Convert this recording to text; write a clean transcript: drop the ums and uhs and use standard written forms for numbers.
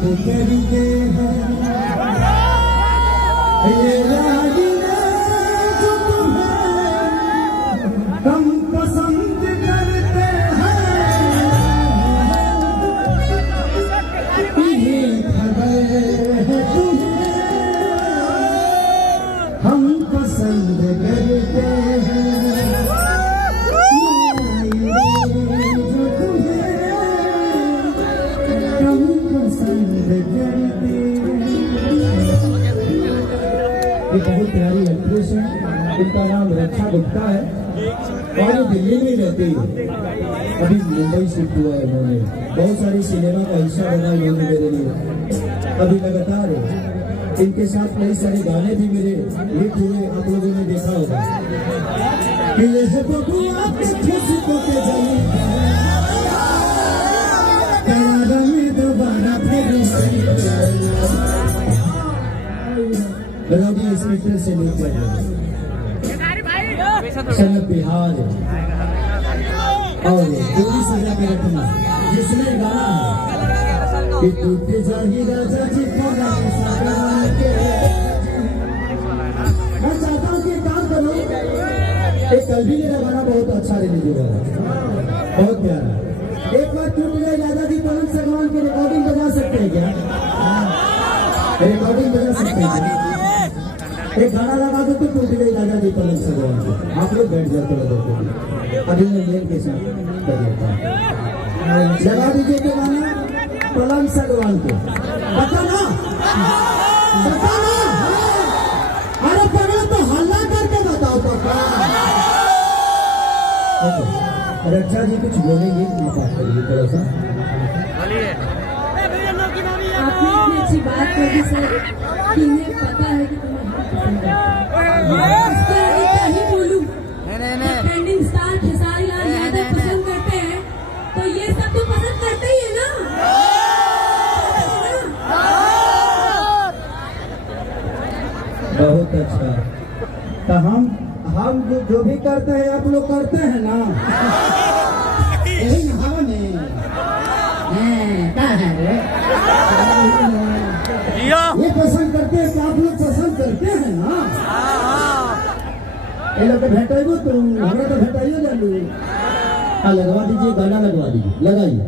करते हैं ये रागिना जो तुम्हें हम पसंद करते हैं, ये खबर है तुम्हें हम पसंद करते हैं, जो तुम्हें हम पसंद करते हैं। ये बहुत प्यारी एक्ट्रेस है, इनका नाम रक्षा गुप्ता है और ये दिल्ली में रहती है। अभी मुंबई शिफ्ट हुआ है इन्होंने, बहुत सारी सिनेमा का हिस्सा बना इन्होंने मेरे लिए। अभी लगातार इनके साथ कई सारे गाने भी मेरे हिट हुए, आप लोगों ने देखा होगा कि ये है बबुआ के खुशबू के जली करारा में दोबारा फिर लगा दिया स्पीकर से नीचे सनक बिहार और पूरी सजा के रखना, जिसमें गाना है कि टूटे जाही राजा जी को मैं चाहता हूँ कि काम करो। एक कल भी मेरा गाना बहुत अच्छा रिलीज हुआ, बहुत प्यारा। एक बार टूट गए राजा जी पवन सगवान की रिकॉर्डिंग बजा सकते हैं क्या? रिकॉर्डिंग बजा सकते हैं? एक गाना लगा दो तो टूट गई राजा जी पवन सगवान को, आप लोग बैठ जाते हो। अभी मैं मेल के साथ कर लेता हूँ, लगा दीजिए तो गाना पवन सगवान को। बताना बताना, अरे पगला तो हल्ला करके बताओ पापा। रक्षा जी कुछ बोलेंगे, बात करिए थोड़ा सा। आपने इतनी अच्छी बात करी सर कि मुझे पता है कि इसके आगे क्या ही बोलूं। ट्रेंडिंग स्टार खेसारी लाल यादव पसंद करते हैं तो ये सब तो पसंद करते ही है ना। बहुत अच्छा, तो हम जो भी करते हैं आप लोग करते हैं ना। यही हवा में ये पसंद करते हैं तो आप लोग पसंद करते हैं ना। ये लोग भेटाइबो तो हमारा तो भेटाइए जानू। हाँ लगवा दीजिए, गाना लगवा दीजिए, लगाइए।